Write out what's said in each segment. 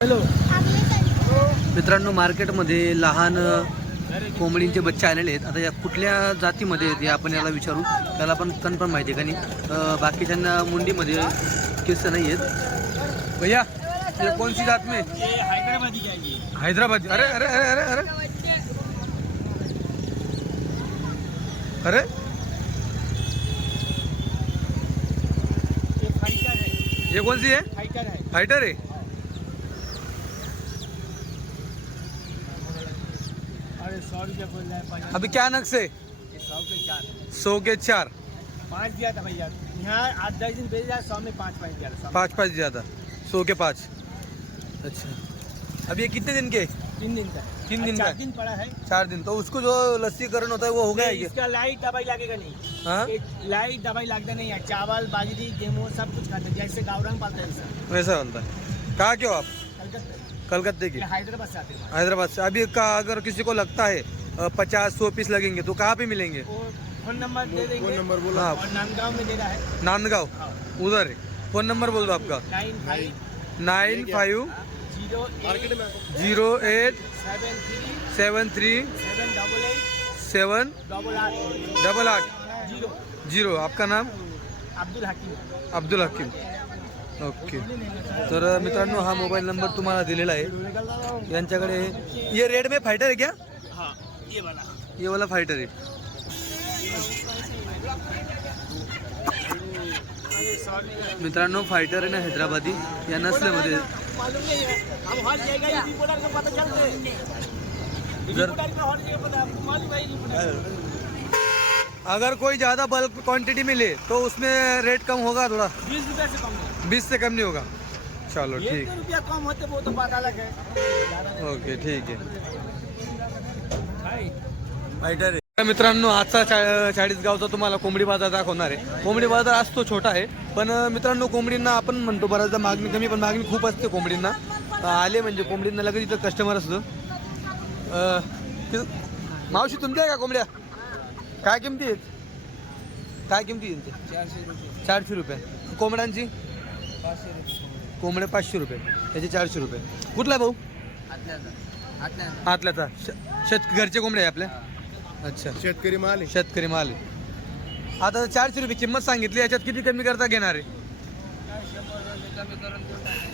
Hello. मित्रांनो मार्केटमध्ये लहान कोंबडींचे बच्चे आलेले आहेत. आता या कुठल्या जातीमध्ये आहेत हे आपण याला विचारू. त्याला पण कन्फर्म माहिती आहे. का नाही बाकीच्यांना मुंडीमध्ये केस नाही आहेत. भैया ये कौन सी जात में? ये हैदराबादी. अरे अरे अरे अरे अरे. अरे. है ये कौन सी है फाइटर है सौ रुपया बोल रहा है अभी क्या नक्स है सौ के चार। सौ के चार। पाँच दिया था भैया। यहाँ आठ दस दिन भेज दिया सौ में पाँच पाँच दिया था, पाँच पाँच दिया था। सौ के पाँच। अच्छा। अब ये कितने दिन के? तीन दिन का। तीन दिन का? दिन पड़ा है। चार दिन। तो उसको जो लस्सीकरण होता है वो हो गया है इसका लाइट दवाई लगेगा नहीं। हाँ? लाइट दवाई लगता नहीं है। चावल बाजरी गेहूँ सब कुछ खाते जैसे गावरान पालते हैं वैसा। बनता है। कहाँ के हो आप? कलकत्ता। कलकत्ते की। हैदराबाद से आते हैं। हैदराबाद से। अभी का अगर किसी को लगता है पचास सौ पीस लगेंगे तो कहाँ पे मिलेंगे? फ़ोन नंबर दे देंगे। फ़ोन नंबर हाँ। और नांदगांव में दे रहा है। नांदगांव? हाँ। उधर है। फ़ोन नंबर बोल दो आपका। Nine five nine five zero eight seven three seven double आठ ज़ीरो। आपका नाम? अब्दुल हकीम। अब्दुल हकीम। ओके. तर मित्रांनो हा मोबाईल नंबर तुम्हाला दिलेला आहे. यांच्याकडे ये रेड में फाइटर है क्या? हाँ ये वाला ये वाला फाइटर है मित्रांनो फायटर आहे ना हैदराबादी. या नसल्यामध्ये. मालूम नहीं है हम हर जगह ये रिपोर्टर का पता चलते हैं जर- रिपोर्टर का हर जगह पता आपको मालूम है रिपोर्टर अगर कोई ज़्यादा बल्क क्वांटिटी मिले तो उसमें रेट कम होगा थोड़ा। बीस रुपये से कम नहीं बीस से कम नहीं होगा। चलो ठीक। दो रुपया कम होते वो तो बात अलग है। ओके ठीक आहे आहे मित्रांनो आजचा चा चाळीस गावचा तुम्हाला कोंबडी बाजार दाखवणार आहे. कोंबडी बाजार असतो छोटा आहे पण मित्रांनो कोंबडींना आपण म्हणतो बऱ्याचदा मागणी कमी पण मागणी खूप असते कोंबडींना. आले म्हणजे कोंबडींना लगेच इथं कस्टमर असतं. मावशी तुमच्या आहे का कोंबड्या? काय किमती आहेत? काय किमती? चारशे रुपये. चारशे रुपये. कोंबड्यांची? कोंबडे. पाचशे रुपये. त्याचे चारशे रुपये. कुठला आहे भाऊ? आतल्या आतल्या आतल्याचा. श- शेत घरचे कोंबडे आहे आपल्या अच्छा. शेतकरी माल शेतकरी माल आहे. आता चारशे रुपये किंमत सांगितली याच्यात किती कमी करता घेणार आहे? कमी करून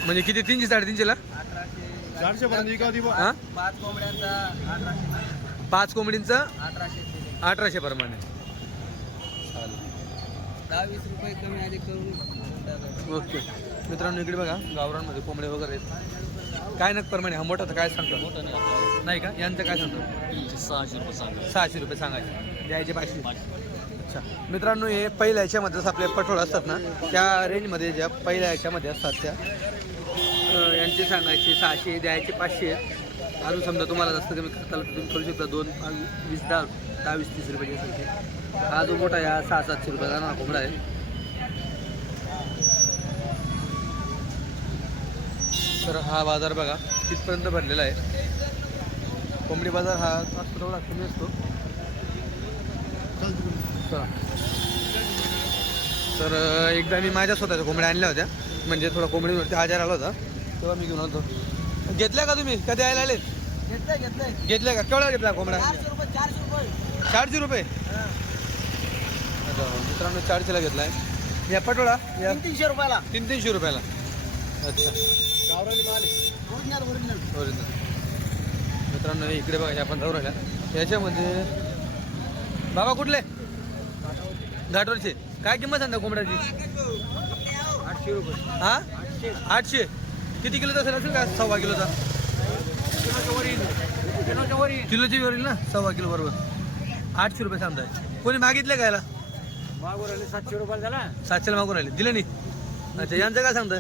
म्हणजे किती? तीनशे साडेतीनशेला? अठराशे. चारशे पर्यंत विकाव दी हा? पाच कोंबड्यांचा अठराशे. पाच कोंबडींचं? अठराशे अठराशे प्रमाणे. दहा वीस रुपये कमी अधिक करून ओके. मित्रांनो इकडे बघा गावरांमध्ये कोंबडे वगैरे आहेत. काय नक प्रमाणे? हा मोठा तर काय सांगतो? नाही का? यांचं काय सांगतो? सहाशे रुपये सांगा. सहाशे रुपये सांगायचे. द्यायचे पाचशे. अच्छा. मित्रांनो हे पहिल्या ह्याच्यामध्येच आपले पटोळ असतात ना त्या रेंजमध्ये ज्या पहिल्या ह्याच्यामध्ये असतात त्या यांचे सांगायचे सहाशे द्यायचे पाचशे. अजून समजा तुम्हाला जास्त कमी करता तुम्ही करू शकता दोन वीस दहा दहा वीस तीस रुपये असेल हा जो मोठा आहे हा सहा सातशे रुपयाचा ना कोंबडा आहे. तर हा बाजार बघा तिथपर्यंत भरलेला आहे. कोंबडी बाजार हा असतो थोडा कमी असतो. चला. तर एकदा मी माझ्या स्वतःच्या कोंबड्या आणल्या होत्या. म्हणजे थोडा कोंबडीवरती आजार आला होता. तेव्हा मी घेऊन होतो. घेतल्या का तुम्ही? कधी यायला आले घेतलंय का? केवढ्या घेतल्या कोंबड्या चारशे रुपये मित्रांनो चारशेला घेतला आहे या पटोळा या. तीन तीनशे रुपयाला. तीन तीनशे रुपयाला. अच्छा. ओरिजिनल मित्रांनो इकडे बघा आपण जाऊ राहिल्या याच्यामध्ये बाबा कुठले? घाटवरचे. काय किंमत सांगता कोंबड्याची? आठशे रुपये. हा? आठशे. किती किलोचा असेल असेल का? सव्वा किलोचा. किलोची वरील. ना? सव्वा किलो बरोबर. आठशे रुपये सांगताय. कोणी मागितले का याला? मागवर आले सातशे रुपयाला झाला. सातशेला मागून राहिले. दिले नाही. अच्छा यांचं काय सांगताय?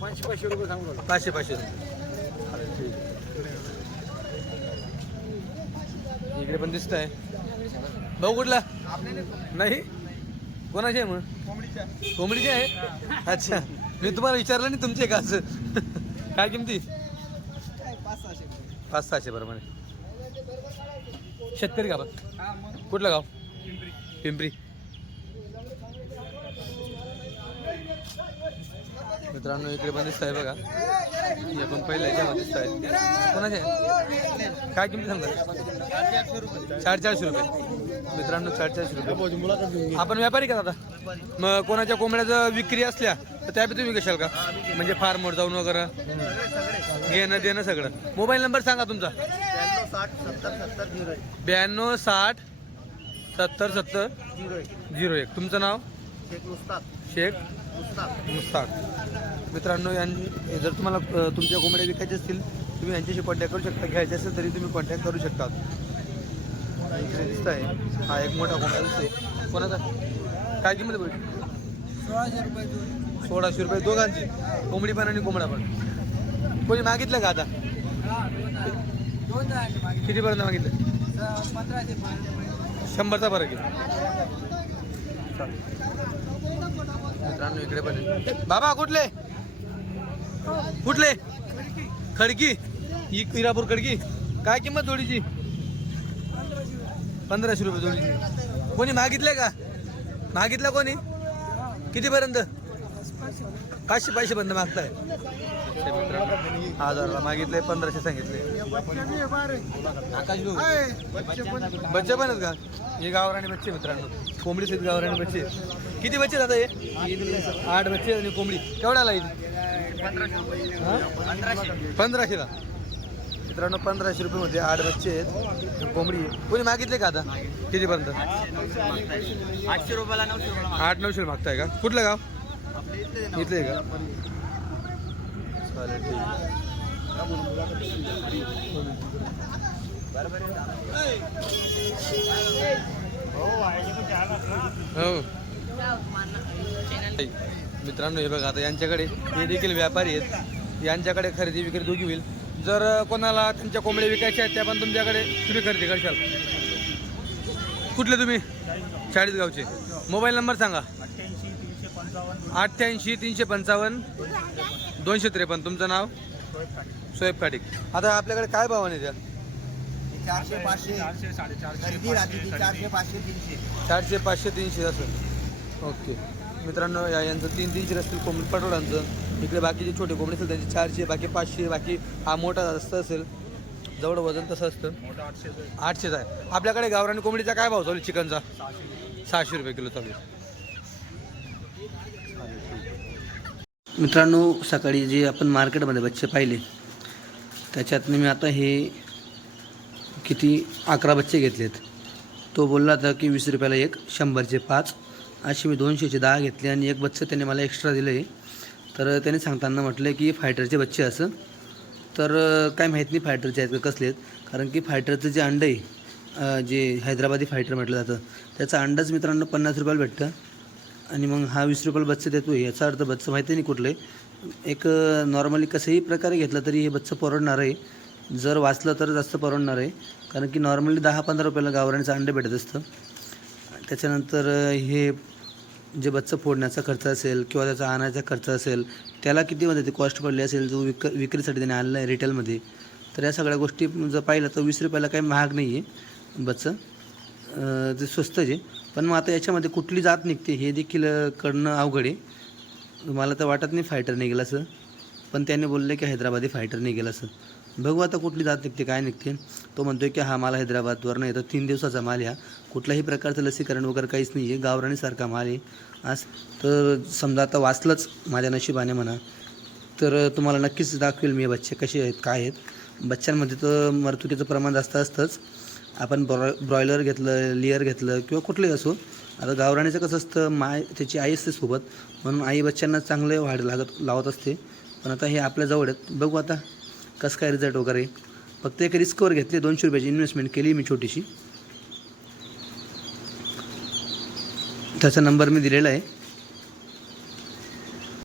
पाचशे पाचशे रुपये सांगू. पाचशे पाचशे रुपये. इकडे पण दिसत आहे भाऊ कुठला? नाही? कोणाचे आहे मग? कोंबडीचे आहे? अच्छा. मी तुम्हाला विचारलं नाही तुमचे का असं? काय किमती? पाच सहाशे प्रमाणे शेतकरी का आपण कुठलं गाव? पिंपरी. मित्रांनो इकडे पण दिसत आहे बघा. हे पण पहिल्या याच्यामध्ये दिसत आहे कोणाचे? काय किंमत सांगता? साडेचारशे रुपये. मित्रांनो साडेचारशे रुपये. आपण व्यापारी का दादा? मग कोणाच्या कोंबड्याचं विक्री असल्या तर त्या बी तुम्ही कशाल का? म्हणजे फार्मवर जाऊन वगैरे? घेणं देणं सगळं. मोबाईल नंबर सांगा तुमचा. ब्याण्णव साठ सत्तर सत्तर झिरो एक. तुमचं नाव? शेख मुस्ताक. मित्रांनो यां जर तुम्हाला अ, तुमच्या कोंबड्या विकायच्या असतील तुम्ही यांच्याशी कॉन्टॅक्ट करू शकता. घ्यायचे असेल तरी तुम्ही कॉन्टॅक्ट करू शकता. इकडे दिसत आहे हा एक मोठा कोंबडा दिसतोय. कोणाचा? काय किंमत आहे सोळाशे रुपये सोळाशे रुपये दोघांची. कोंबडी पण आणि कोंबडा पण. कोणी मागितलं का आता? दोन कितीपर्यंत मागितलं? पंधराशे शंभरचा फरक आहे. मित्रांनो इकडे पण बाबा कुठले? कुठले? खडकी. ही इरापूर खडकी. काय किंमत जोडीची? पंधराशे रुपये जोडीची. कोणी मागितले का? मागितलं कोणी? कितीपर्यंत? पाचशे पाचशे पर्यंत मागताय. हजारला मागितले पंधराशे सांगितले. बच्चे पण आहेत का? हे गावराणी बच्चे मित्रांनो. कोंबडी सहित गावराणी बच्चे. किती बच्चे दादा हे? आठ बच्चे आणि कोंबडी. केवढ्याला येईल? पंधराशेला. मित्रांनो पंधराशे रुपये मध्ये आठ बच्चे आहेत. कोंबडी आहे. कोणी मागितले का आता? कितीपर्यंत? आठशे रुपयाला आठ नऊशे मागताय का? कुठलं गाव? इथलं का? चालेल. ठीक. हो मित्रांनो हे बघा आता यांच्याकडे हे देखील व्यापारी आहेत. यांच्याकडे खरेदी विक्री दोघी होईल. जर कोणाला त्यांच्या कोंबड्या विकायच्या आहेत त्या पण तुमच्याकडे तुम्ही खरेदी करशाल. कुठले तुम्ही? चाळीस गावचे मोबाईल नंबर सांगा. अठ्ठ्याऐंशी तीनशे पंचावन्न दोनशे त्रेपन्न. तुमचं नाव? सोहेब काटिक आता आपल्याकडे काय भावाने द्या चारशे पाचशे. चारशे पाचशे तीनशे. चारशे पाचशे तीनशे असं. ओके. मित्रांनो या यांचं तीन तीनशे असतील कोंबडी पटोळांचं इकडे बाकीचे छोटे कोंबडी असतील त्यांचे चारशे बाकी पाचशे बाकी हा मोठा जास्त असेल. जवळ वजन तसं असतं. आठशेच आहे. आपल्याकडे गावरानी कोंबडीचा काय भाव चालू आहे? चिकनचा? सहाशे. रुपये किलो चालू मित्रांनो सकाळी जे आपण मार्केटमध्ये बच्चे पाहिले त्याच्यातनं मी आता हे किती अकरा बच्चे घेतलेत. तो बोलला होता की वीस रुपयाला एक शंभरचे पाच. असे मी दोनशेचे दहा घेतले आणि एक बच्चे त्याने मला एक्स्ट्रा दिलं. आहे तर त्याने सांगताना म्हटलं की फायटरचे बच्चे असं. तर काय माहीत नाही फायटरचे आहेत का कसले आहेत. कारण की फायटरचं जे अंडं आहे जे हैदराबादी फायटर म्हटलं जातं त्याचा अंडाच मित्रांनो पन्नास रुपयाला भेटतं. आणि मग हा वीस रुपयाला बच्चा देतो याचा अर्थ बच्चं माहिती नाही कुठलं. आहे एक नॉर्मली कसंही प्रकारे घेतलं तरी हे बच्चं परवडणार आहे. जर वाचलं तर जास्त परवडणार आहे. कारण की नॉर्मली दहा पंधरा रुपयाला गावराणीचं अंडे भेटत असतं. त्याच्यानंतर हे जे बच्चं फोडण्याचा खर्च असेल किंवा त्याचा आणायचा खर्च असेल त्याला कितीमध्ये ते कॉस्ट पडली असेल जो विक विक्रीसाठी त्याने आणलं आहे रिटेलमध्ये तर या सगळ्या गोष्टी जर पाहिलं तर वीस रुपयाला काही महाग नाही आहे बच्चं ते स्वस्त आहे. पण मग आता याच्यामध्ये कुठली जात निघते हे देखील कळणं अवघड आहे. मला तर वाटत नाही फायटर निघेल असं. पण त्याने बोलले की हैदराबादी फायटर निघेल असं. बघू आता कुठली जात निघते काय निघते. तो म्हणतोय की हा माल हैदराबादवरनं येतो तीन दिवसाचा माल ह्या कुठल्याही प्रकारचं लसीकरण वगैरे काहीच नाही आहे. गावराणीसारखा माल आहे. आज तर समजा आता वाचलंच माझ्या नशिबाने म्हणा. तर तुम्हाला नक्कीच दाखवेल मी बच्चे कसे आहेत काय आहेत. बच्चांमध्ये तर मरतुकीचं प्रमाण जास्त असतंच. आपण ब्रॉ ब्रॉयलर घेतलं लिअर घेतलं किंवा कुठलंही असो आता गावराणीचं कसं असतं माय त्याची आई असते सोबत म्हणून आई बच्चांना चांगलं वाढ लागत लावत असते. पण आता हे आपल्या जवळ आहेत. बघू आता कसं काय रिझल्ट वगैरे. फक्त एक रिस्कवर घेतली दोनशे रुपयाची इन्व्हेस्टमेंट केली मी छोटीशी. त्याचा नंबर मी दिलेला आहे.